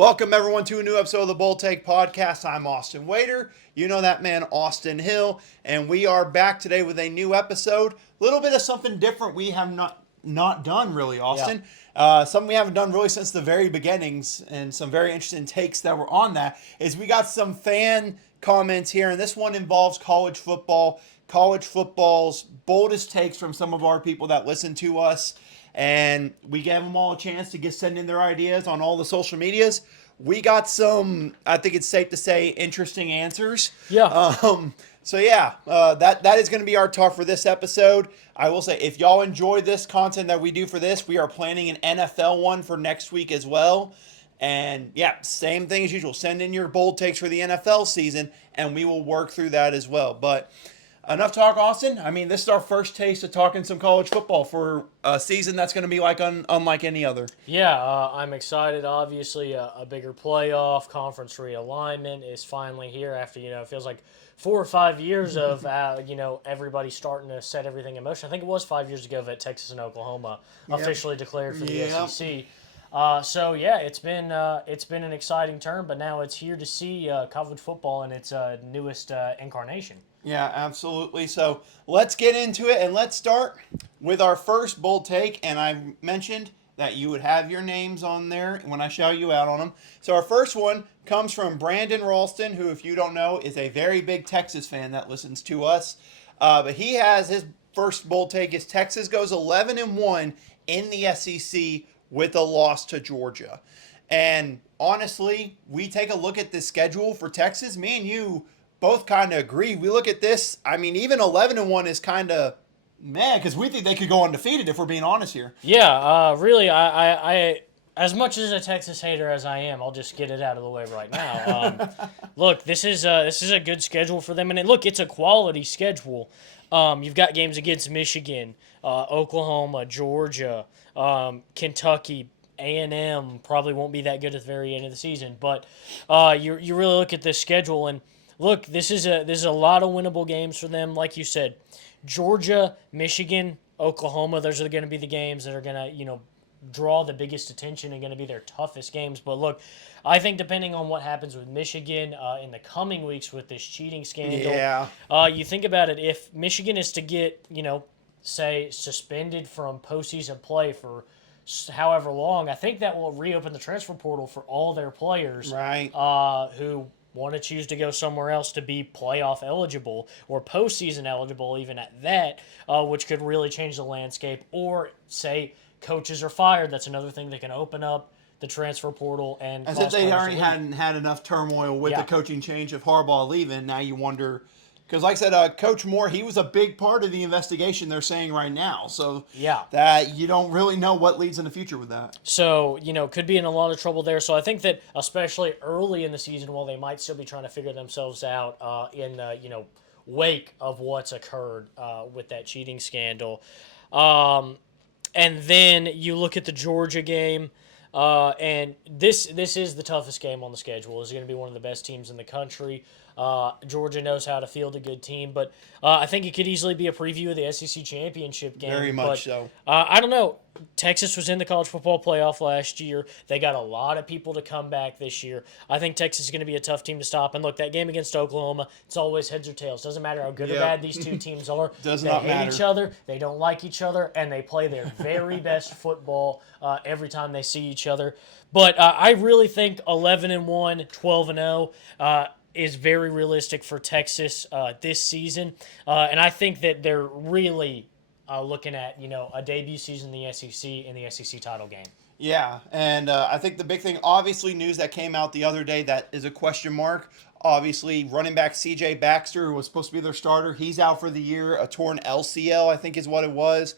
Welcome, everyone, to a new episode of the Bold Take Podcast. I'm Austin Wader. You know that man, Austin Hill. And we are back today with a new episode. A little bit of something different we have not done, really, Austin. Something we haven't done really since the very beginnings, and some very interesting takes that were on that, is we got some fan comments here. And this one involves college football. College football's boldest takes from some of our people that listen to us. And we gave them all a chance to send in their ideas on all the social medias. We got some, I think it's safe to say, interesting answers. Yeah. That is going to be our talk for this episode. I will say, if y'all enjoy this content that we do for this, we are planning an NFL one for next week as well. And yeah, same thing as usual. Send in your bold takes for the NFL season, and we will work through that as well. But enough talk, Austin. I mean, this is our first taste of talking some college football for a season that's going to be like unlike any other. Yeah, I'm excited. Obviously, a bigger playoff, conference realignment is finally here after, it feels like 4 or 5 years of, everybody starting to set everything in motion. I think it was 5 years ago that Texas and Oklahoma officially declared for the SEC. It's been an exciting term, but now it's here to see college football in its newest incarnation. Yeah, absolutely. So let's get into it, and let's start with our first bold take. And I mentioned that you would have your names on there when I shout you out on them. So our first one comes from Brandon Ralston, who, if you don't know, is a very big Texas fan that listens to us. But he has his first bold take is Texas goes 11-1 in the SEC with a loss to Georgia. And honestly, we take a look at the schedule for Texas. Me and you both kind of agree. We look at this, I mean, even 11-1 is kind of meh, because we think they could go undefeated if we're being honest here. Yeah, really, I as much as a Texas hater as I am, I'll just get it out of the way right now. Look, this is a good schedule for them, and it's a quality schedule. You've got games against Michigan, Oklahoma, Georgia, Kentucky. A&M probably won't be that good at the very end of the season, but you really look at this schedule and look, this is a lot of winnable games for them. Like you said, Georgia, Michigan, Oklahoma, those are going to be the games that are going to, draw the biggest attention and going to be their toughest games. But look, I think depending on what happens with Michigan in the coming weeks with this cheating scandal, you think about it, if Michigan is to get, say, suspended from postseason play for however long, I think that will reopen the transfer portal for all their players, right? Who want to choose to go somewhere else to be playoff eligible or postseason eligible, even at that, which could really change the landscape. Or say coaches are fired, that's another thing that can open up the transfer portal. And as if they already hadn't had enough turmoil with the coaching change of Harbaugh leaving. Now you wonder. Because, like I said, Coach Moore, he was a big part of the investigation they're saying right now. So that you don't really know what leads in the future with that. So, could be in a lot of trouble there. So I think that especially early in the season, while they might still be trying to figure themselves out in the, wake of what's occurred with that cheating scandal. And then you look at the Georgia game. And this is the toughest game on the schedule. It's going to be one of the best teams in the country. Georgia knows how to field a good team, but I think it could easily be a preview of the SEC championship game. Very much so. I don't know. Texas was in the college football playoff last year. They got a lot of people to come back this year. I think Texas is going to be a tough team to stop. And look, that game against Oklahoma, it's always heads or tails. Doesn't matter how good or bad these two teams are. They hate each other. They don't like each other, and they play their very best football every time they see each other. But I really think 11-1, 12-0 is very realistic for Texas this season. And I think that they're really looking at, a debut season in the SEC and the SEC title game. Yeah, and I think the big thing, obviously, news that came out the other day that is a question mark. Obviously, running back C.J. Baxter, who was supposed to be their starter, he's out for the year. A torn LCL, I think is what it was.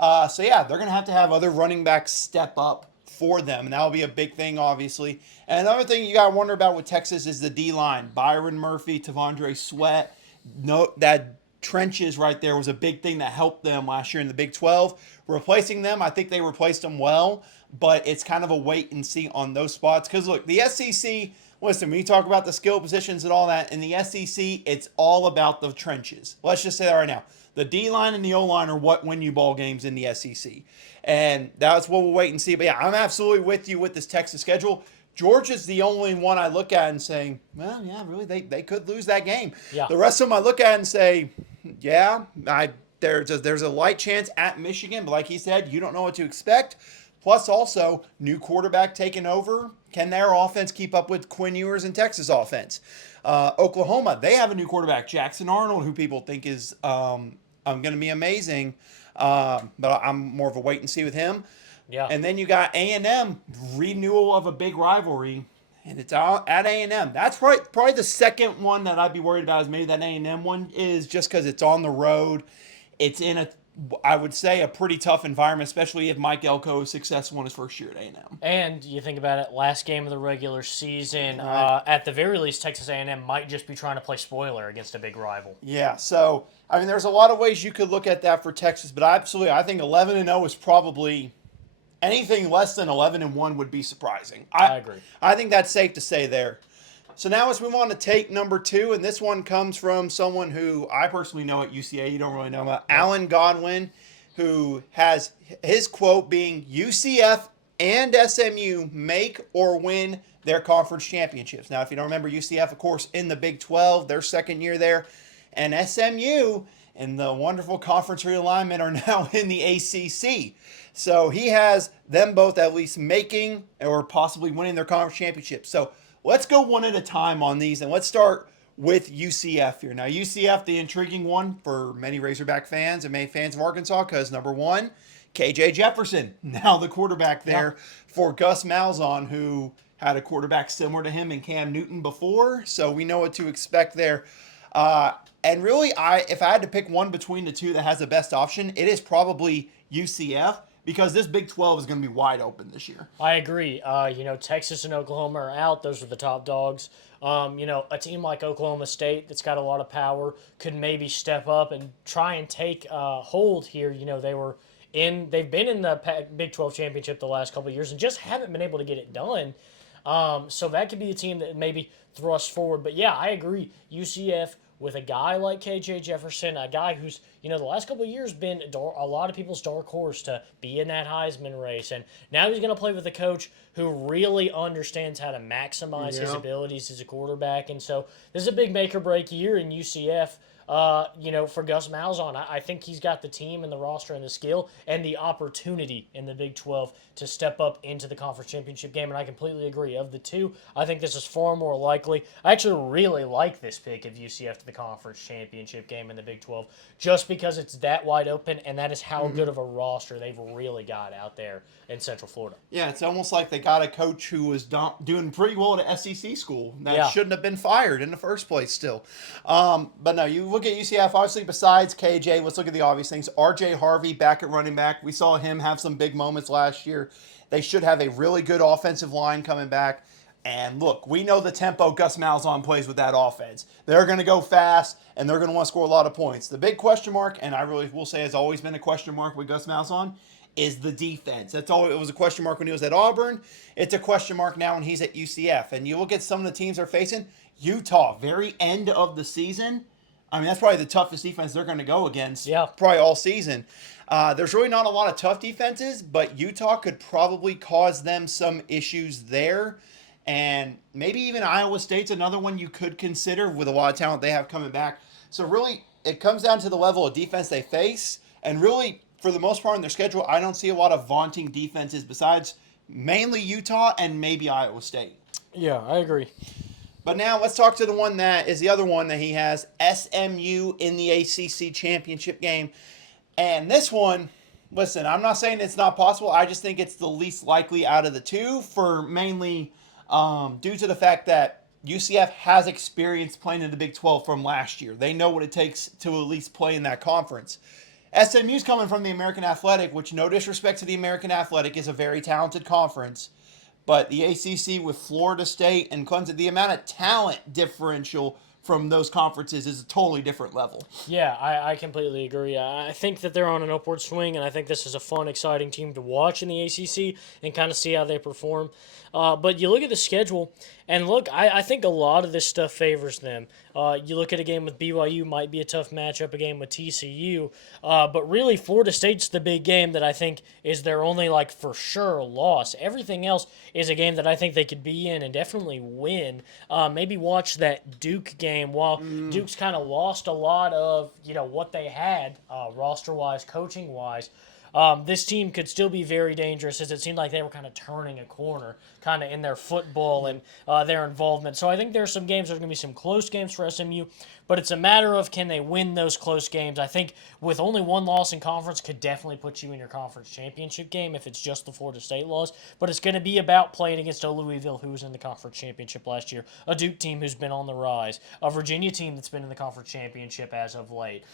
They're going to have other running backs step up for them, and that'll be a big thing, obviously. And another thing you got to wonder about with Texas is the D-line. Byron Murphy, Tavondre Sweat. That trenches right there was a big thing that helped them last year in the Big 12. Replacing them, I think they replaced them well, but it's kind of a wait and see on those spots. Because, look, the SEC, listen, when you talk about the skill positions and all that, in the SEC, it's all about the trenches. Let's just say that right now. The D-line and the O-line are what win you ball games in the SEC. And that's what we'll wait and see. But, yeah, I'm absolutely with you with this Texas schedule. Georgia's the only one I look at and saying, well, yeah, really, they could lose that game. Yeah. The rest of them I look at and say, yeah, there's a light chance at Michigan, but like he said, you don't know what to expect. Plus, also, new quarterback taking over. Can their offense keep up with Quinn Ewers and Texas offense? Oklahoma, they have a new quarterback, Jackson Arnold, who people think is going to be amazing. But I'm more of a wait and see with him. Yeah. And then you got A&M, renewal of a big rivalry, and it's out at A&M. That's probably the second one that I'd be worried about is maybe that A&M one is just because it's on the road. It's in I would say, a pretty tough environment, especially if Mike Elko is successful in his first year at A&M. And you think about it, last game of the regular season, Right. at the very least, Texas A&M might just be trying to play spoiler against a big rival. Yeah, so, I mean, there's a lot of ways you could look at that for Texas, but I think 11-0 is probably anything less than 11-1 would be surprising. I agree. I think that's safe to say there. So now let's move on to take number 2, and this one comes from someone who I personally know at UCA. You don't really know about Alan Godwin, who has his quote being UCF and SMU make or win their conference championships. Now, if you don't remember, UCF, of course, in the Big 12, their second year there, and SMU in the wonderful conference realignment are now in the ACC. So he has them both at least making or possibly winning their conference championship. So let's go one at a time on these, and let's start with UCF here. Now, UCF, the intriguing one for many Razorback fans and many fans of Arkansas, because number one, KJ Jefferson, now the quarterback there for Gus Malzahn, who had a quarterback similar to him in Cam Newton before, so we know what to expect there. And really, if I had to pick one between the two that has the best option, it is probably UCF, because this Big 12 is going to be wide open this year. I agree. Texas and Oklahoma are out. Those are the top dogs. A team like Oklahoma State that's got a lot of power could maybe step up and try and take hold here. They've been in the Big 12 championship the last couple of years and just haven't been able to get it done. So that could be a team that maybe thrusts forward. But yeah, I agree. UCF with a guy like KJ Jefferson, a guy who's, the last couple of years been a lot of people's dark horse to be in that Heisman race. And now he's going to play with a coach who really understands how to maximize his abilities as a quarterback. And so this is a big make or break year in UCF. For Gus Malzahn, I think he's got the team and the roster and the skill and the opportunity in the Big 12 to step up into the conference championship game, and I completely agree. Of the two, I think this is far more likely. I actually really like this pick of UCF to the conference championship game in the Big 12, just because it's that wide open, and that is how good of a roster they've really got out there in Central Florida. Yeah, it's almost like they got a coach who was doing pretty well at SEC school that shouldn't have been fired in the first place still. But no, you look at UCF, obviously, besides KJ, let's look at the obvious things. RJ Harvey back at running back. We saw him have some big moments last year. They should have a really good offensive line coming back. And look, we know the tempo Gus Malzahn plays with that offense. They're going to go fast, and they're going to want to score a lot of points. The big question mark, and I really will say has always been a question mark with Gus Malzahn, is the defense. That's all. It was a question mark when he was at Auburn. It's a question mark now when he's at UCF. And you look at some of the teams they're facing. Utah, very end of the season. I mean, that's probably the toughest defense they're going to go against probably all season. There's really not a lot of tough defenses, but Utah could probably cause them some issues there. And maybe even Iowa State's another one you could consider with a lot of talent they have coming back. So really, it comes down to the level of defense they face. And really, for the most part in their schedule, I don't see a lot of vaunting defenses besides mainly Utah and maybe Iowa State. Yeah, I agree. But now let's talk to the one that is the other one that he has, SMU in the ACC championship game. And this one, listen, I'm not saying it's not possible. I just think it's the least likely out of the two for mainly due to the fact that UCF has experience playing in the Big 12 from last year. They know what it takes to at least play in that conference. SMU's coming from the American Athletic, which, no disrespect to the American Athletic, is a very talented conference. But the ACC with Florida State and Clemson, the amount of talent differential from those conferences is a totally different level. Yeah, I completely agree. I think that they're on an upward swing, and I think this is a fun, exciting team to watch in the ACC and kind of see how they perform. But you look at the schedule, And look, I think a lot of this stuff favors them. You look at a game with BYU, might be a tough matchup, a game with TCU. But really, Florida State's the big game that I think is their only, like, for sure loss. Everything else is a game that I think they could be in and definitely win. Maybe watch that Duke game. While Duke's kind of lost a lot of, what they had roster-wise, coaching-wise, this team could still be very dangerous, as it seemed like they were kind of turning a corner, kind of in their football and their involvement. So I think there's some games, there's going to be some close games for SMU, but it's a matter of can they win those close games. I think with only one loss in conference could definitely put you in your conference championship game if it's just the Florida State loss, but it's going to be about playing against a Louisville who was in the conference championship last year, a Duke team who's been on the rise, a Virginia team that's been in the conference championship as of late.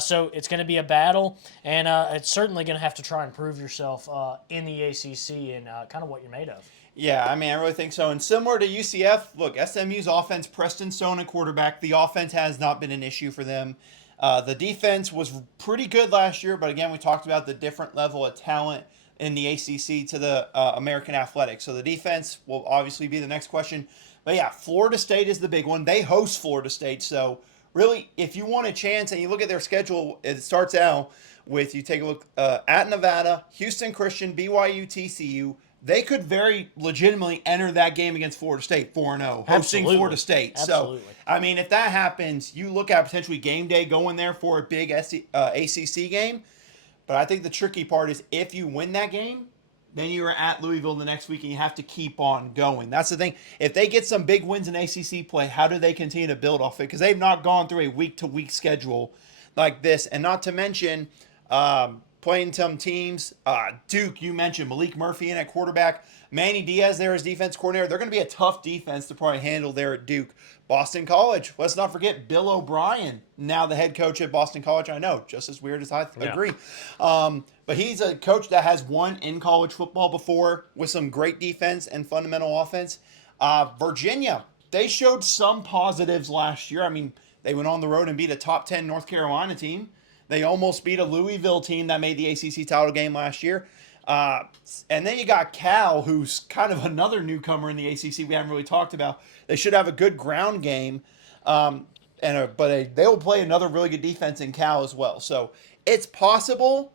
So it's going to be a battle, and it's certainly going to have to try and prove yourself in the ACC and kind of what you're made of. Yeah, I mean, I really think so. And similar to UCF, look, SMU's offense, Preston Stone and quarterback, the offense has not been an issue for them. The defense was pretty good last year, but again, we talked about the different level of talent in the ACC to the American Athletics. So the defense will obviously be the next question. But yeah, Florida State is the big one. They host Florida State. So really, if you want a chance and you look at their schedule, it starts out with you take a look at Nevada, Houston Christian, BYU, TCU. They could very legitimately enter that game against Florida State 4-0, hosting Absolutely. Florida State. Absolutely. So, I mean, if that happens, you look at potentially game day going there for a big ACC game. But I think the tricky part is if you win that game, then you're at Louisville the next week and you have to keep on going. That's the thing. If they get some big wins in ACC play, how do they continue to build off it? Because they've not gone through a week-to-week schedule like this. And not to mention playing some teams. Duke, you mentioned Malik Murphy in at quarterback. Manny Diaz there as defense coordinator. They're going to be a tough defense to probably handle there at Duke. Boston College. Let's not forget Bill O'Brien, now the head coach at Boston College. I know, just as weird as I agree. But he's a coach that has won in college football before with some great defense and fundamental offense. Virginia, they showed some positives last year. I mean, they went on the road and beat a top 10 North Carolina team. They almost beat a Louisville team that made the ACC title game last year. And then you got Cal, who's kind of another newcomer in the ACC we haven't really talked about. They should have a good ground game, but they will play another really good defense in Cal as well. So it's possible,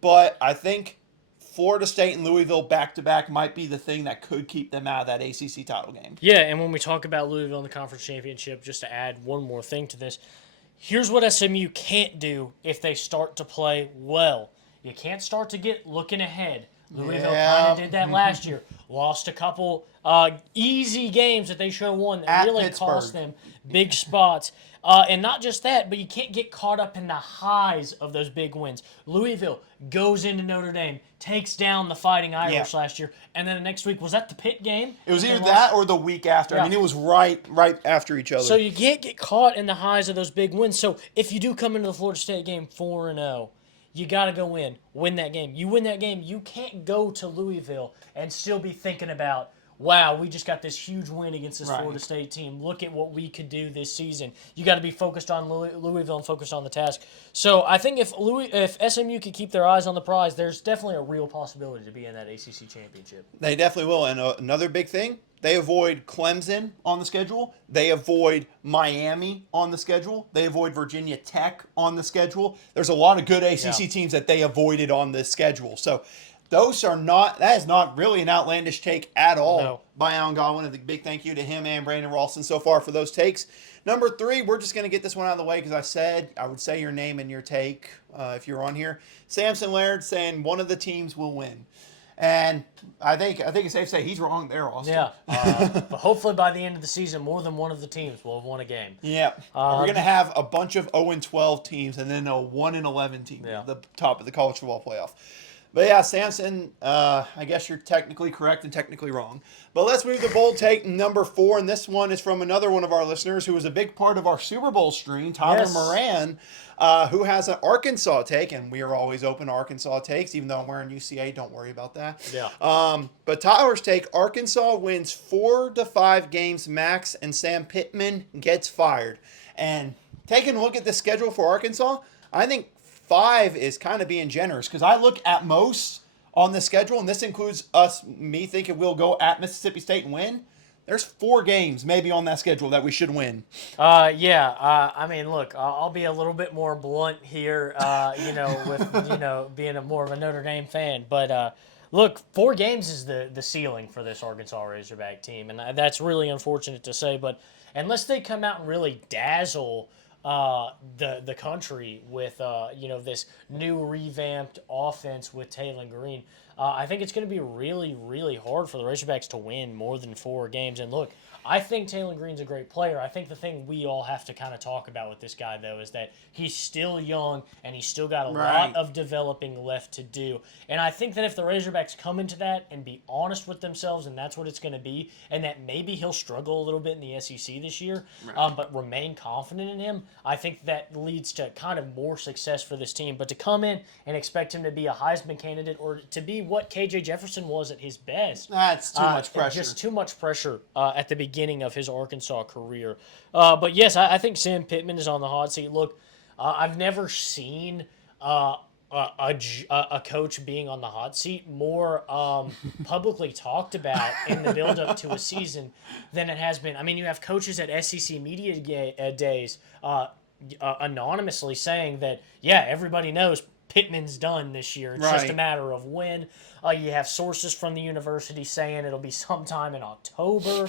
but I think Florida State and Louisville back-to-back might be the thing that could keep them out of that ACC title game. Yeah, and when we talk about Louisville in the conference championship, just to add one more thing to this, here's what SMU can't do if they start to play well. You can't start to get looking ahead. Louisville kind of did that last year. Lost a couple easy games that they should have won that At really Pittsburgh. cost them big spots. And not just that, but you can't get caught up in the highs of those big wins. Louisville goes into Notre Dame, takes down the Fighting Irish last year, and then the next week, was that the Pitt game? It was either that or the week after. Yeah. I mean, it was right after each other. So you can't get caught in the highs of those big wins. So if you do come into the Florida State game 4-0, you got to go win that game. You win that game, you can't go to Louisville and still be thinking about, wow, we just got this huge win against this Florida State team. Look at what we could do this season. You got to be focused on Louisville and focused on the task. So I think if SMU could keep their eyes on the prize, there's definitely a real possibility to be in that ACC championship. They definitely will. And another big thing, they avoid Clemson on the schedule. They avoid Miami on the schedule. They avoid Virginia Tech on the schedule. There's a lot of good ACC teams that they avoided on this schedule. So that is not really an outlandish take at all by Alan Godwin. A big thank you to him and Brandon Ralston so far for those takes. Number 3, we're just going to get this one out of the way because I said I would say your name and your take if you're on here. Samson Laird saying one of the teams will win. And I think it's safe to say he's wrong there, Austin. Yeah, but hopefully by the end of the season, more than one of the teams will have won a game. Yeah, we're going to have a bunch of 0-12 teams and then a 1-11 team at the top of the college football playoff. But yeah, Samson, I guess you're technically correct and technically wrong. But let's move to bold take number 4, and this one is from another one of our listeners who was a big part of our Super Bowl stream, Tyler Moran, who has an Arkansas take, and we are always open to Arkansas takes, even though I'm wearing UCA. Don't worry about that. Yeah. But Tyler's take, Arkansas wins 4 to 5 games max, and Sam Pittman gets fired. And taking a look at the schedule for Arkansas, I think 5 is kind of being generous because I look at most on the schedule, and this includes me thinking we'll go at Mississippi State and win. There's 4 games maybe on that schedule that we should win. Yeah. I mean, look, I'll be a little bit more blunt here. With being a more of a Notre Dame fan, but look, 4 games is the ceiling for this Arkansas Razorback team, and that's really unfortunate to say. But unless they come out and really dazzle the country with this new revamped offense with Taylor Green, I think it's going to be really, really hard for the Razorbacks to win more than 4 games. And look, I think Taylor Green's a great player. I think the thing we all have to kind of talk about with this guy, though, is that he's still young and he's still got a lot of developing left to do. And I think that if the Razorbacks come into that and be honest with themselves, and that's what it's going to be, and that maybe he'll struggle a little bit in the SEC this year, but remain confident in him, I think that leads to kind of more success for this team. But to come in and expect him to be a Heisman candidate or to be what KJ Jefferson was at his best, That's too much pressure. Just too much pressure at the beginning of his Arkansas career. But yes, I think Sam Pittman is on the hot seat. Look, I've never seen a coach being on the hot seat more publicly talked about in the build-up to a season than it has been. I mean, you have coaches at SEC Media Days anonymously saying that, yeah, everybody knows Pittman's done this year. It's just a matter of when. You have sources from the university saying it'll be sometime in October.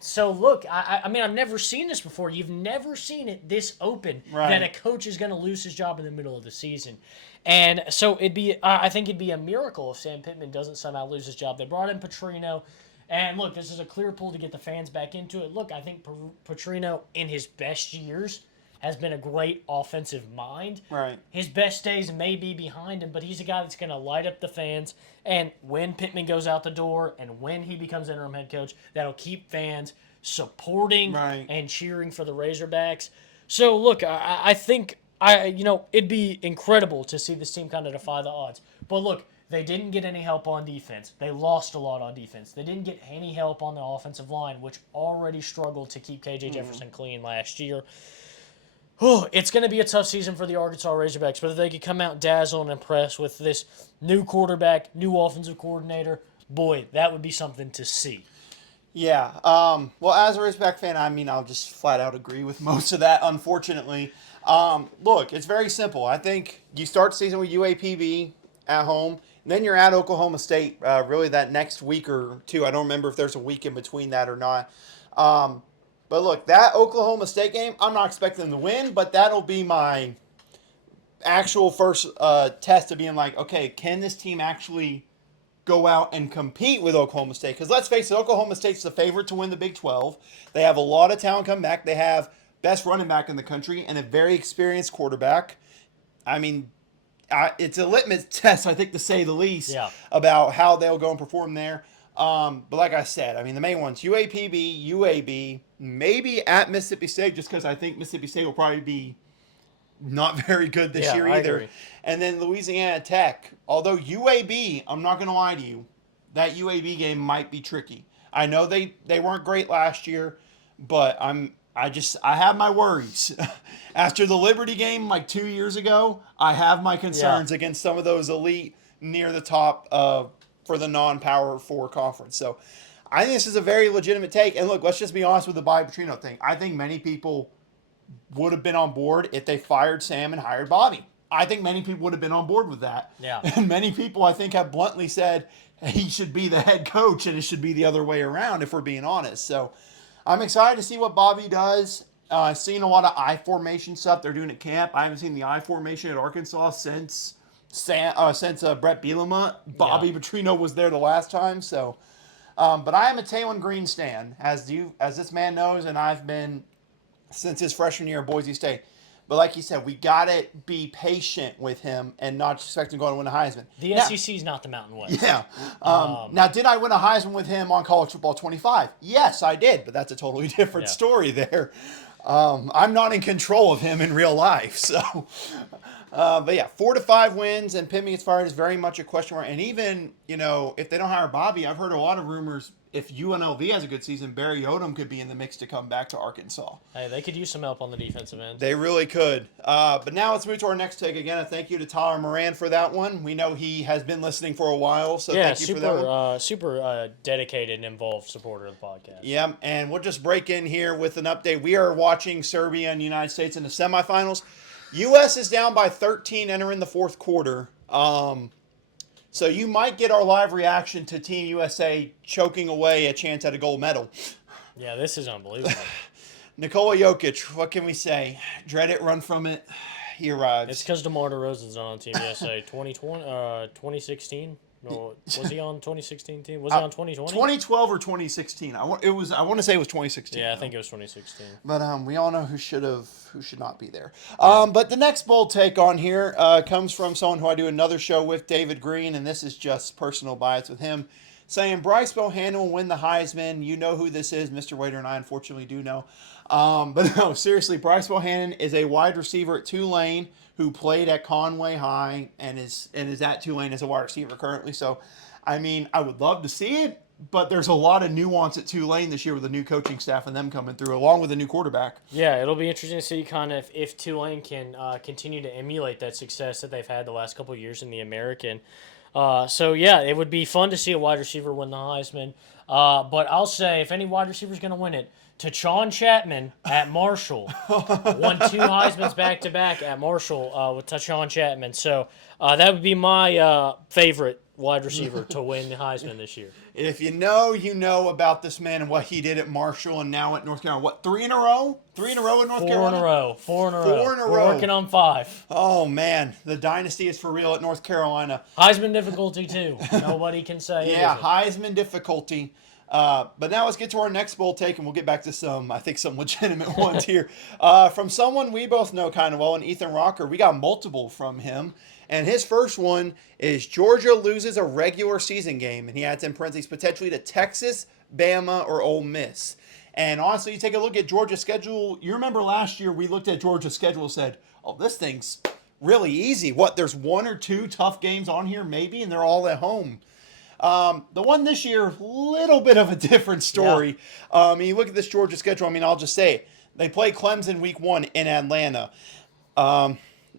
So, look, I mean, I've never seen this before. You've never seen it this open that a coach is going to lose his job in the middle of the season. And so I think it'd be a miracle if Sam Pittman doesn't somehow lose his job. They brought in Petrino. And, look, this is a clear pull to get the fans back into it. Look, I think Petrino, in his best years, has been a great offensive mind. Right. His best days may be behind him, but he's a guy that's going to light up the fans. And when Pittman goes out the door and when he becomes interim head coach, that'll keep fans supporting and cheering for the Razorbacks. So, look, I think it'd be incredible to see this team kind of defy the odds. But, look, they didn't get any help on defense. They lost a lot on defense. They didn't get any help on the offensive line, which already struggled to keep KJ Jefferson clean last year. Oh, it's going to be a tough season for the Arkansas Razorbacks, but if they could come out, dazzle, and impress with this new quarterback, new offensive coordinator, boy, that would be something to see. Yeah. Well, as a Razorback fan, I mean, I'll just flat out agree with most of that, unfortunately. Look, it's very simple. I think you start the season with UAPB at home, and then you're at Oklahoma State really that next week or two. I don't remember if there's a week in between that or not. But look, that Oklahoma State game, I'm not expecting them to win, but that'll be my actual first test of being like, okay, can this team actually go out and compete with Oklahoma State? Because let's face it, Oklahoma State's the favorite to win the Big 12. They have a lot of talent come back. They have best running back in the country and a very experienced quarterback. I mean, it's a litmus test, I think, to say the least, about how they'll go and perform there. But like I said, I mean, the main ones, UAPB, UAB, maybe at Mississippi State, just because I think Mississippi State will probably be not very good this year either. Agree. And then Louisiana Tech, although UAB, I'm not going to lie to you, that UAB game might be tricky. I know they weren't great last year, but I have my worries. After the Liberty game like 2 years ago, I have my concerns against some of those elite near the top for the non-Power 4 conference. So I think this is a very legitimate take. And look, let's just be honest with the Bobby Petrino thing. I think many people would have been on board if they fired Sam and hired Bobby. I think many people would have been on board with that. Yeah. And many people, I think, have bluntly said he should be the head coach and it should be the other way around, if we're being honest. So I'm excited to see what Bobby does. I've seen a lot of I formation stuff they're doing at camp. I haven't seen the I formation at Arkansas since Brett Bielema. Bobby Petrino was there the last time. So, but I am a Taylor Green stan, as this man knows, and I've been since his freshman year at Boise State. But like you said, we got to be patient with him and not expect him to go and win a Heisman. The SEC is not the Mountain West. Yeah. Now, did I win a Heisman with him on College Football 25? Yes, I did, but that's a totally different story there. I'm not in control of him in real life. So, but yeah, 4 to 5 wins and Pittman gets fired is very much a question mark. And even, if they don't hire Bobby, I've heard a lot of rumors if UNLV has a good season, Barry Odom could be in the mix to come back to Arkansas. Hey, they could use some help on the defensive end. They really could. But now let's move to our next take. Again, a thank you to Tyler Moran for that one. We know he has been listening for a while, so Yeah, thank you for that one. super dedicated and involved supporter of the podcast. Yeah, and we'll just break in here with an update. We are watching Serbia and the United States in the semifinals. U.S. is down by 13 entering the fourth quarter. So you might get our live reaction to Team USA choking away a chance at a gold medal. Yeah, this is unbelievable. Nikola Jokic, what can we say? Dread it, run from it. He arrives. It's because DeMar DeRozan's not on Team USA. 2016? No, was he on 2016 team? Was he on 2020? 2012 or 2016. I want to say it was 2016. Yeah, I think it was 2016. But we all know who should not be there. But the next bold take on here comes from someone who I do another show with, David Green, and this is just personal bias with him, saying Bryce Bohannon will win the Heisman. You know who this is. Mr. Waiter and I unfortunately do know. But no, seriously, Bryce Bohannon is a wide receiver at Tulane who played at Conway High and is at Tulane as a wide receiver currently. So, I mean, I would love to see it, but there's a lot of nuance at Tulane this year with the new coaching staff and them coming through, along with a new quarterback. Yeah, it'll be interesting to see kind of if Tulane can continue to emulate that success that they've had the last couple of years in the American. So, yeah, it would be fun to see a wide receiver win the Heisman. But I'll say, if any wide receiver is going to win it, T'Chon Chapman at Marshall won 2 Heismans back-to-back at Marshall with T'Chon Chapman. So that would be my favorite wide receiver to win the Heisman this year. If you know about this man and what he did at Marshall and now at North Carolina. What, 3 in a row? 3 in a row at North Carolina? 4 in a row. 4 in a row. We're working on 5. Oh, man. The dynasty is for real at North Carolina. Heisman difficulty, too. Nobody can say Yeah, it isn't. Heisman difficulty. But now let's get to our next bold take, and we'll get back to some legitimate ones here. From someone we both know kind of well, and Ethan Rocker. We got multiple from him. And his first one is Georgia loses a regular season game, and he adds in parentheses potentially to Texas, Bama, or Ole Miss. And honestly, you take a look at Georgia's schedule. You remember last year we looked at Georgia's schedule and said, oh, this thing's really easy. What, there's 1 or 2 tough games on here maybe, and they're all at home. The one this year, little bit of a different story. Yeah. You look at this Georgia schedule, I mean, I'll just say, they play Clemson week 1 in Atlanta.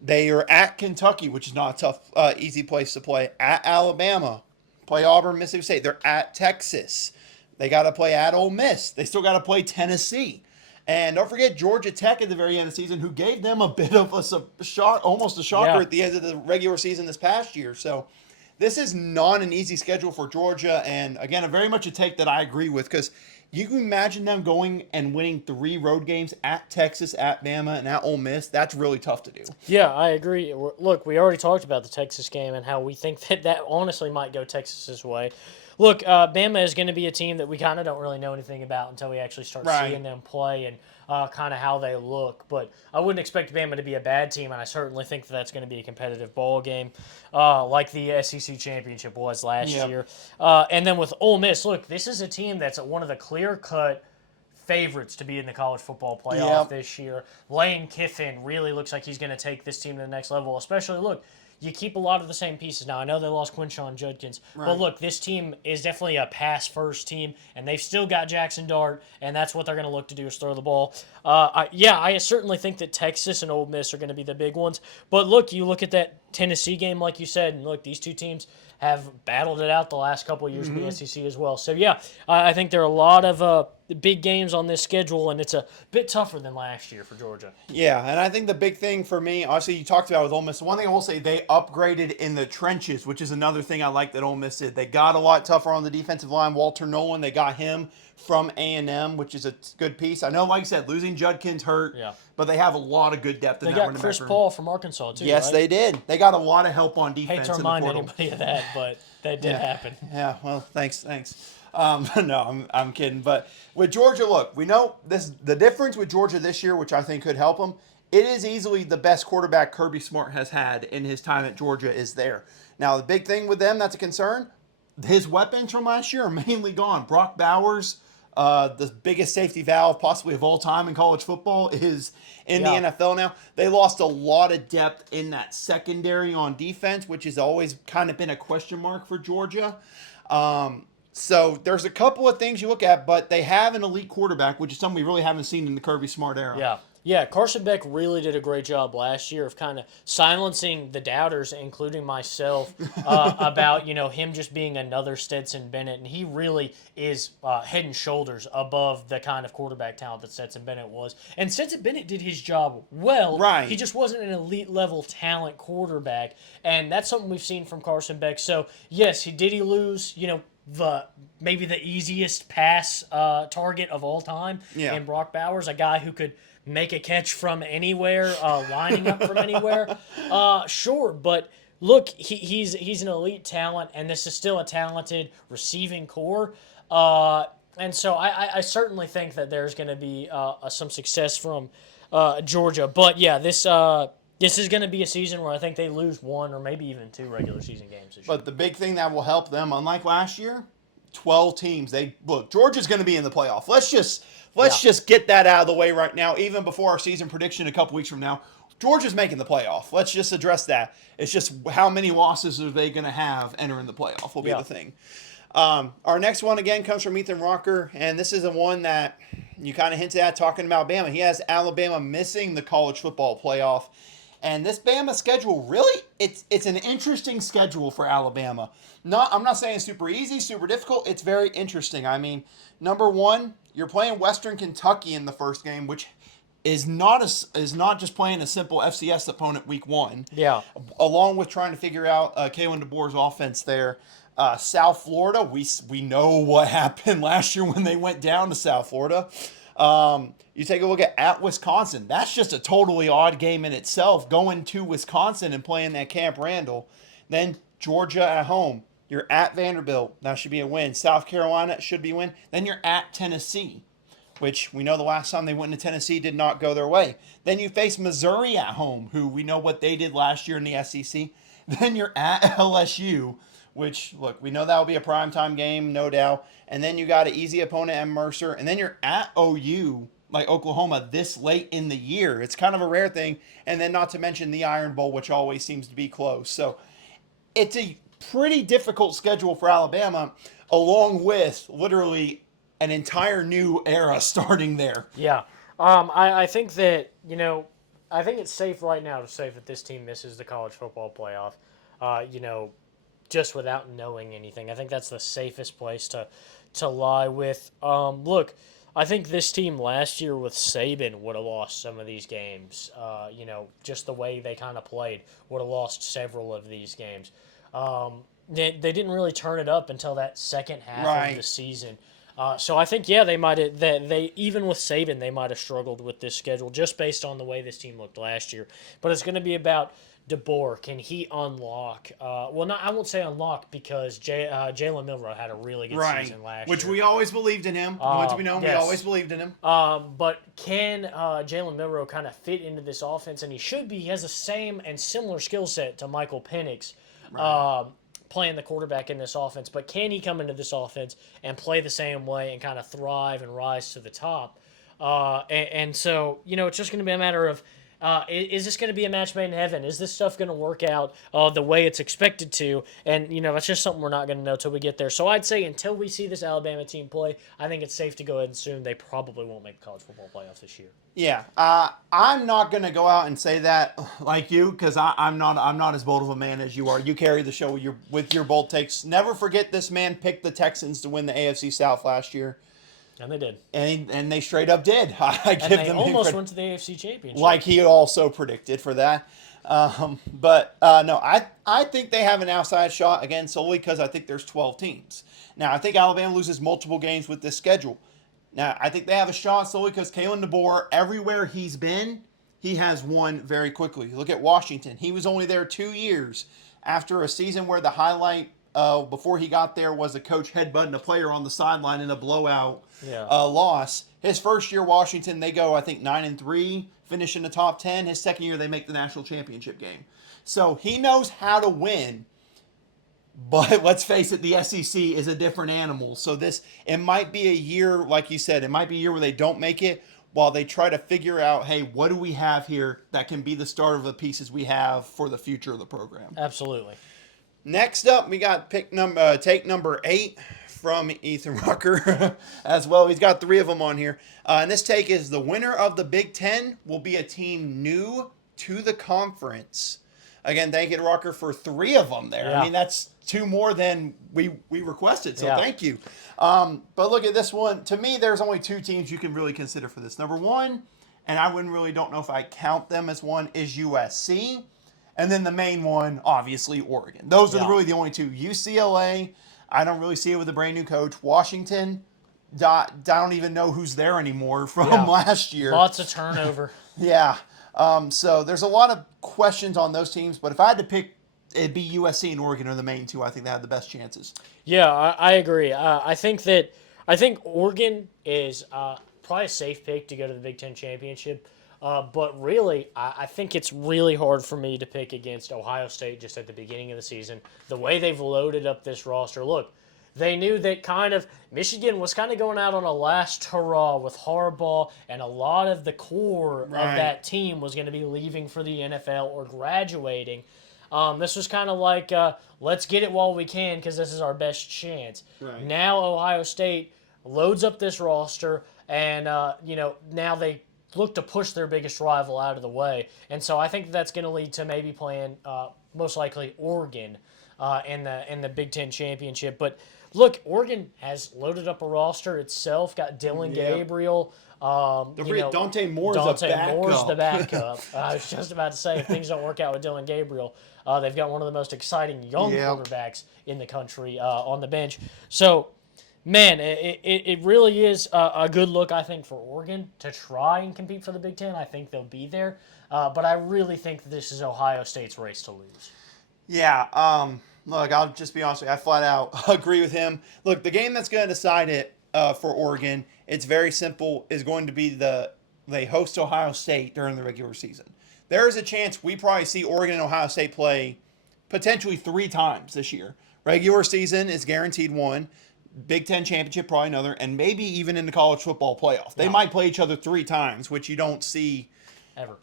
They are at Kentucky, which is not a tough, easy place to play. At Alabama, play Auburn, Mississippi State. They're at Texas. They got to play at Ole Miss. They still got to play Tennessee. And don't forget Georgia Tech at the very end of the season, who gave them a bit of a shock, almost a shocker at the end of the regular season this past year. So this is not an easy schedule for Georgia. And again, very much a take that I agree with, because you can imagine them going and winning 3 road games at Texas, at Bama, and at Ole Miss. That's really tough to do. Yeah, I agree. Look, we already talked about the Texas game and how we think that honestly might go Texas's way. Look, Bama is going to be a team that we kind of don't really know anything about until we actually start seeing them play and kind of how they look. But I wouldn't expect Bama to be a bad team, and I certainly think that's going to be a competitive ball game like the SEC Championship was last year. And then with Ole Miss, look, this is a team that's one of the clear-cut favorites to be in the college football playoff this year. Lane Kiffin really looks like he's going to take this team to the next level, especially, look, you keep a lot of the same pieces. Now, I know they lost Quinshon Judkins, but look, this team is definitely a pass-first team, and they've still got Jackson Dart, and that's what they're going to look to do is throw the ball. I certainly think that Texas and Ole Miss are going to be the big ones. But look, you look at that Tennessee game, like you said, and look, these 2 teams have battled it out the last couple of years in the SEC as well. So, yeah, I think there are a lot of big games on this schedule, and it's a bit tougher than last year for Georgia. Yeah, and I think the big thing for me, obviously you talked about with Ole Miss, one thing I will say, they upgraded in the trenches, which is another thing I like that Ole Miss did. They got a lot tougher on the defensive line. Walter Nolan, they got him from A&M, which is a good piece. I know, like I said, losing Judkins hurt, but they have a lot of good depth in that running back room. They got Chris Paul from Arkansas, too, Yes, they did. They got a lot of help on defense. Hate to remind anybody of that, but that did happen. Yeah, well, thanks. No, I'm kidding. But with Georgia, look, we know the difference with Georgia this year, which I think could help them. It is easily the best quarterback Kirby Smart has had in his time at Georgia is there. Now, the big thing with them that's a concern, his weapons from last year are mainly gone. Brock Bowers, the biggest safety valve possibly of all time in college football, is in the NFL now. They lost a lot of depth in that secondary on defense, which has always kind of been a question mark for Georgia. So there's a couple of things you look at, but they have an elite quarterback, which is something we really haven't seen in the Kirby Smart era. Yeah. Yeah, Carson Beck really did a great job last year of kind of silencing the doubters, including myself, about him just being another Stetson Bennett, and he really is head and shoulders above the kind of quarterback talent that Stetson Bennett was. And Stetson Bennett did his job well. Right. He just wasn't an elite level talent quarterback, and that's something we've seen from Carson Beck. So yes, he lose maybe the easiest pass target of all time in Brock Bowers, a guy who could make a catch from anywhere, lining up from anywhere. Sure, but look, he's an elite talent, and this is still a talented receiving core. And so I certainly think that there's going to be some success from Georgia. But yeah, this is going to be a season where I think they lose one or maybe even two regular season games this year. But the big thing that will help them, unlike last year, 12 teams. Georgia's going to be in the playoff. Let's just get that out of the way right now, even before our season prediction a couple weeks from now. Georgia's making the playoff. Let's just address that. It's just how many losses are they going to have entering the playoff will be the thing. Our next one, again, comes from Ethan Rocker, and this is the one that you kind of hinted at talking about Bama. He has Alabama missing the college football playoff. And this Bama schedule, really, it's an interesting schedule for Alabama. I'm not saying super easy, super difficult. It's very interesting. I mean, number one, you're playing Western Kentucky in the first game, which is not just playing a simple FCS opponent week one. Yeah. Along with trying to figure out Kalen DeBoer's offense there. South Florida, we know what happened last year when they went down to South Florida. You take a look at Wisconsin. That's just a totally odd game in itself, going to Wisconsin and playing at Camp Randall. Then Georgia at home. You're at Vanderbilt. That should be a win. South Carolina should be a win. Then you're at Tennessee, which we know the last time they went to Tennessee did not go their way. Then you face Missouri at home, who we know what they did last year in the SEC. Then you're at LSU, which, look, we know that will be a primetime game, no doubt. And then you got an easy opponent at Mercer. And then you're at OU, like Oklahoma, this late in the year. It's kind of a rare thing. And then not to mention the Iron Bowl, which always seems to be close. So it's a pretty difficult schedule for Alabama, along with literally an entire new era starting there. Yeah. I think that, I think it's safe right now to say that this team misses the college football playoff. Just without knowing anything. I think that's the safest place to lie with. Look, I think this team last year with Saban would have lost some of these games. Just the way they kind of played would have lost several of these games. They didn't really turn it up until that second half of the season. So I think, they might have, they even with Saban, they might have struggled with this schedule just based on the way this team looked last year. But it's going to be about DeBoer. Can he unlock? I won't say unlock because Jalen Milroe had a really good season last year. Which we always believed in him. Once we know him, we always believed in him. But can Jalen Milroe kind of fit into this offense? And he should be. He has the same and similar skill set to Michael Penix. Playing the quarterback in this offense, but can he come into this offense and play the same way and kind of thrive and rise to the top? And so, it's just going to be a matter of, is this going to be a match made in heaven? Is this stuff going to work out the way it's expected to? And, that's just something we're not going to know till we get there. So I'd say until we see this Alabama team play, I think it's safe to go ahead and assume they probably won't make the college football playoffs this year. Yeah, I'm not going to go out and say that like you because I'm not as bold of a man as you are. You carry the show with your bold takes. Never forget this man picked the Texans to win the AFC South last year. And they did. And they straight up did. They almost went to the AFC Championship. Like he also predicted for that. No, I think they have an outside shot, again, solely because I think there's 12 teams. Now, I think Alabama loses multiple games with this schedule. Now, I think they have a shot solely because Kalen DeBoer, everywhere he's been, he has won very quickly. Look at Washington. He was only there 2 years after a season where the highlight before he got there was a coach headbutting a player on the sideline in a blowout loss. His first year, Washington, they go, I think, 9-3, finish in the top 10. His second year, they make the national championship game. So he knows how to win. But let's face it, the SEC is a different animal. So it might be a year, like you said, it might be a year where they don't make it while they try to figure out, hey, what do we have here that can be the start of the pieces we have for the future of the program? Absolutely. Next up, we got take number 8 from Ethan Rucker as well. He's got 3 of them on here. And this take is the winner of the Big Ten will be a team new to the conference. Again, thank you to Rucker for 3 of them there. Yeah. I mean, that's 2 more than we requested, so Yeah. thank you. But look at this one. To me, there's only 2 teams you can really consider for this. Number 1, and I don't know if I count them as one, is USC. And then the main one, obviously, Oregon. Those are really the only 2. UCLA, I don't really see it with a brand new coach. Washington, I don't even know who's there anymore from last year. Lots of turnover. Yeah. So there's a lot of questions on those teams. But if I had to pick, it'd be USC and Oregon are the main 2. I think they have the best chances. Yeah, I agree. I think Oregon is probably a safe pick to go to the Big Ten championship. But really, I think it's really hard for me to pick against Ohio State just at the beginning of the season. The way they've loaded up this roster, look, they knew that Michigan was kind of going out on a last hurrah with Harbaugh, and a lot of the core of that team was going to be leaving for the NFL or graduating. This was kind of like, let's get it while we can because this is our best chance. Right. Now Ohio State loads up this roster, and now they look to push their biggest rival out of the way. And so I think that's going to lead to maybe playing most likely Oregon in the Big Ten championship. But look, Oregon has loaded up a roster itself, got Dylan Gabriel. Dante Moore's the backup. I was just about to say, if things don't work out with Dylan Gabriel, they've got one of the most exciting young quarterbacks in the country on the bench. So, man, it really is a good look, I think, for Oregon to try and compete for the Big Ten. I think they'll be there. But I really think that this is Ohio State's race to lose. Yeah. Look, I'll just be honest with you. I flat out agree with him. Look, the game that's going to decide it for Oregon, it's very simple, is going to be they host Ohio State during the regular season. There is a chance we probably see Oregon and Ohio State play potentially 3 times this year. Regular season is guaranteed 1. Big Ten championship, probably another, and maybe even in the college football playoff. They might play each other 3 times, which you don't see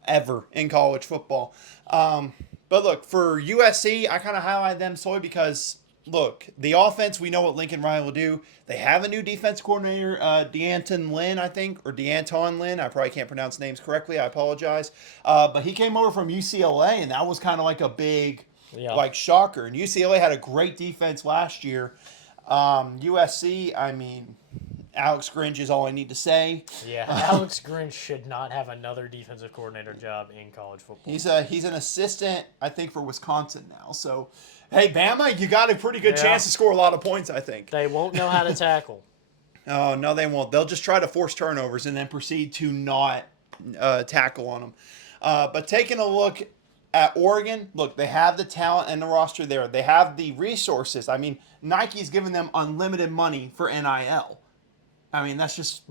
ever in college football. But look, for USC, I kind of highlight them solely because, look, the offense, we know what Lincoln Riley will do. They have a new defense coordinator, D'Anton Lynn, I think, or D'Anton Lynn. I probably can't pronounce names correctly. I apologize. But he came over from UCLA, and that was kind of like a big shocker. And UCLA had a great defense last year. USC, I mean, Alex Grinch is all I need to say. Yeah, Alex Grinch should not have another defensive coordinator job in college football. He's an assistant, I think, for Wisconsin now. So, hey, Bama, you got a pretty good chance to score a lot of points, I think. They won't know how to tackle. Oh, no, they won't. They'll just try to force turnovers and then proceed to not tackle on them. But taking a look at Oregon, look, they have the talent and the roster there. They have the resources. I mean, Nike's giving them unlimited money for NIL. I mean, that's just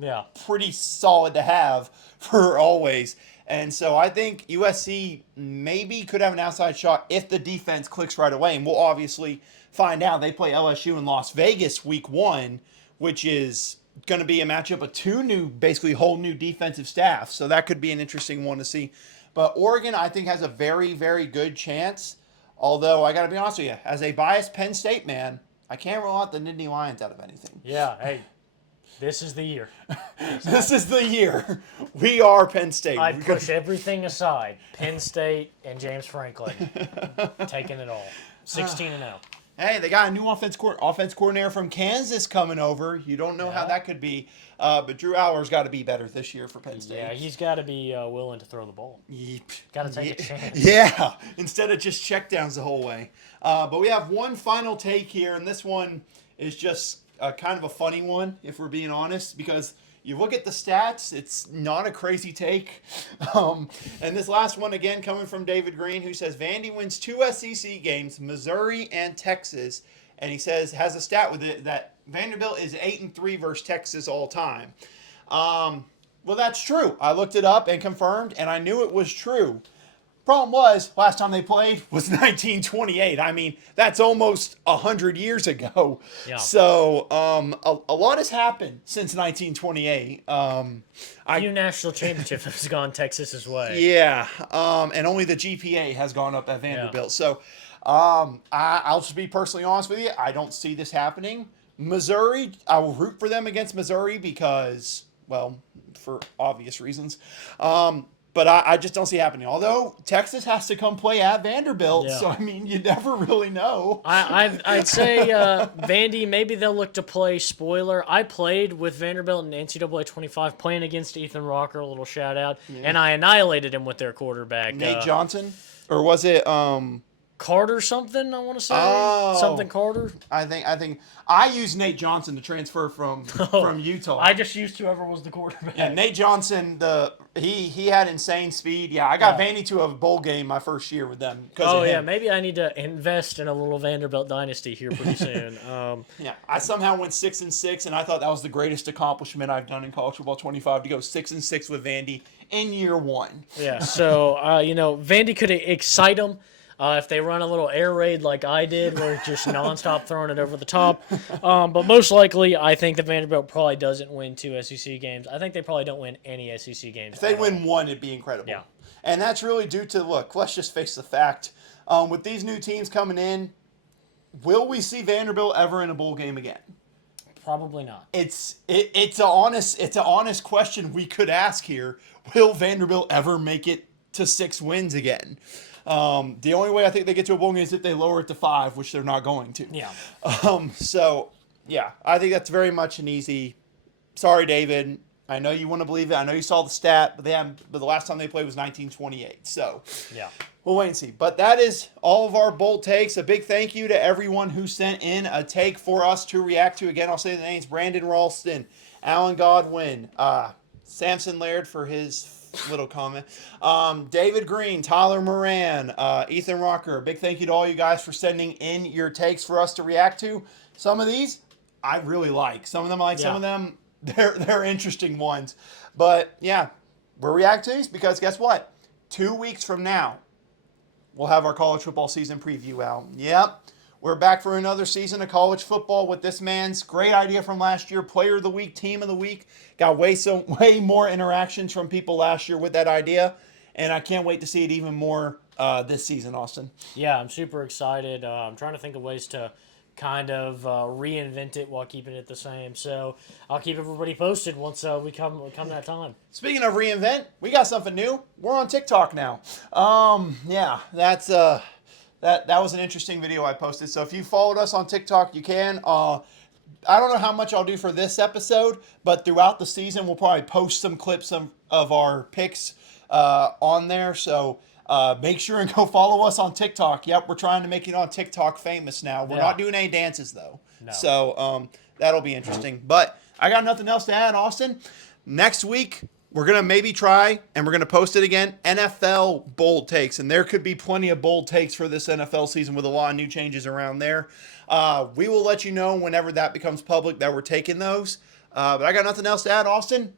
pretty solid to have for always. And so I think USC maybe could have an outside shot if the defense clicks right away. And we'll obviously find out. They play LSU in Las Vegas week 1, which is going to be a matchup of 2 basically whole new defensive staff. So that could be an interesting one to see. But Oregon, I think, has a very, very good chance. Although, I got to be honest with you, as a biased Penn State man, I can't rule out the Nittany Lions out of anything. Yeah, hey, this is the year. This is the year. We are Penn State. I'd push everything aside. Penn State and James Franklin taking it all. 16-0. Hey, they got a new offense coordinator from Kansas coming over. You don't know how that could be. But Drew Aller's got to be better this year for Penn State. Yeah, he's got to be willing to throw the ball. Got to take a chance. Yeah, instead of just checkdowns the whole way. But we have one final take here, and this one is just kind of a funny one, if we're being honest, because you look at the stats, it's not a crazy take. And this last one, again, coming from David Green, who says Vandy wins 2 SEC games, Missouri and Texas. And he says, has a stat with it that Vanderbilt is 8-3 versus Texas all time. Well, that's true. I looked it up and confirmed, and I knew it was true. Problem was, last time they played was 1928. I mean, that's almost 100 years ago. Yeah. So a lot has happened since 1928. A few national championships have gone Texas's way. Yeah, and only the GPA has gone up at Vanderbilt. Yeah. So I'll just be personally honest with you. I don't see this happening. Missouri, I will root for them against Missouri because, well, for obvious reasons. But I just don't see it happening. Although Texas has to come play at Vanderbilt, Yeah. so I mean, you never really know. I'd say Vandy, maybe they'll look to play spoiler. I played with Vanderbilt in NCAA 25, playing against Ethan Rocker, a little shout out, and I annihilated him with their quarterback. Nate Johnson, or was it? Carter something, I want to say. Oh. Something Carter. I think I used Nate Johnson to transfer from Utah. I just used whoever was the quarterback. Yeah, Nate Johnson, he had insane speed. Yeah, I got Vandy to a bowl game my first year with them. Oh, yeah, maybe I need to invest in a little Vanderbilt dynasty here pretty soon. Yeah, I somehow went 6-6, and I thought that was the greatest accomplishment I've done in college football 25 to go 6-6 with Vandy in year one. Yeah, so Vandy could excite them. If they run a little air raid like I did, where it's just nonstop throwing it over the top. But most likely, I think the Vanderbilt probably doesn't win 2 SEC games. I think they probably don't win any SEC games. If they win one, it'd be incredible. Yeah. And that's really due to, look, let's just face the fact. With these new teams coming in, will we see Vanderbilt ever in a bowl game again? Probably not. It's an honest question we could ask here. Will Vanderbilt ever make it to 6 wins again? The only way I think they get to a bowl game is if they lower it to 5, which they're not going to. Yeah. So, yeah, I think that's very much an easy. Sorry, David. I know you want to believe it. I know you saw the stat, but the last time they played was 1928. So, yeah, we'll wait and see. But that is all of our bold takes. A big thank you to everyone who sent in a take for us to react to. Again, I'll say the names: Brandon Ralston, Alan Godwin, Samson Laird for his little comment, David Green, Tyler Moran, Ethan Rocker. A big thank you to all you guys for sending in your takes for us to react to. Some of these I really like. Some of them I like. Some of them they're interesting ones. But yeah, we're reacting to these because guess what? 2 weeks from now, we'll have our college football season preview out. Yep. We're back for another season of college football with this man's great idea from last year, Player of the Week, Team of the Week. Got way more interactions from people last year with that idea, and I can't wait to see it even more this season, Austin. Yeah, I'm super excited. I'm trying to think of ways to kind of reinvent it while keeping it the same. So I'll keep everybody posted once we come that time. Speaking of reinvent, we got something new. We're on TikTok now. Yeah, that's that was an interesting video I posted. So if you followed us on TikTok, you can. I don't know how much I'll do for this episode, but throughout the season, we'll probably post some clips of our picks on there. So make sure and go follow us on TikTok. Yep, we're trying to make it on TikTok famous now. We're not doing any dances, though. No. So that'll be interesting. But I got nothing else to add, Austin. Next week, we're going to maybe try, and we're going to post it again, NFL bold takes. And there could be plenty of bold takes for this NFL season with a lot of new changes around there. We will let you know whenever that becomes public that we're taking those. But I got nothing else to add, Austin.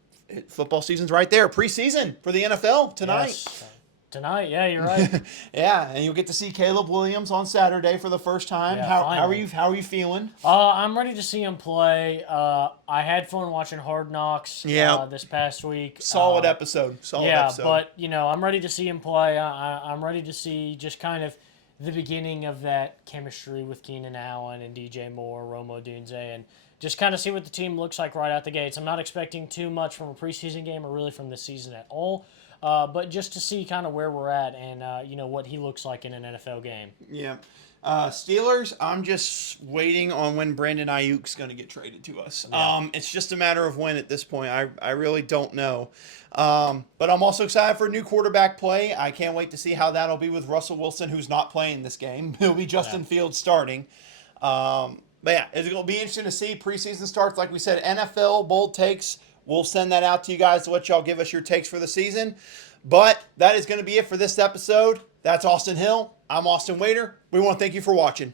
Football season's right there. Preseason for the NFL tonight. Yes. Tonight, yeah, you're right. Yeah, and you'll get to see Caleb Williams on Saturday for the first time. Yeah, how are you feeling? I'm ready to see him play. I had fun watching Hard Knocks this past week. Solid episode. Episode. But I'm ready to see him play. I'm ready to see just kind of the beginning of that chemistry with Keenan Allen and DJ Moore, Romo Dunze, and just kind of see what the team looks like right out the gates. I'm not expecting too much from a preseason game or really from this season at all. But just to see kind of where we're at and, what he looks like in an NFL game. Yeah. Steelers, I'm just waiting on when Brandon Ayuk's going to get traded to us. Yeah. It's just a matter of when at this point. I really don't know. But I'm also excited for a new quarterback play. I can't wait to see how that'll be with Russell Wilson, who's not playing this game. It'll be Justin Fields starting. But yeah, it's going to be interesting to see. Preseason starts, like we said, NFL bold takes. We'll send that out to you guys to let y'all give us your takes for the season. But that is going to be it for this episode. That's Austin Hill. I'm Austin Waiter. We want to thank you for watching.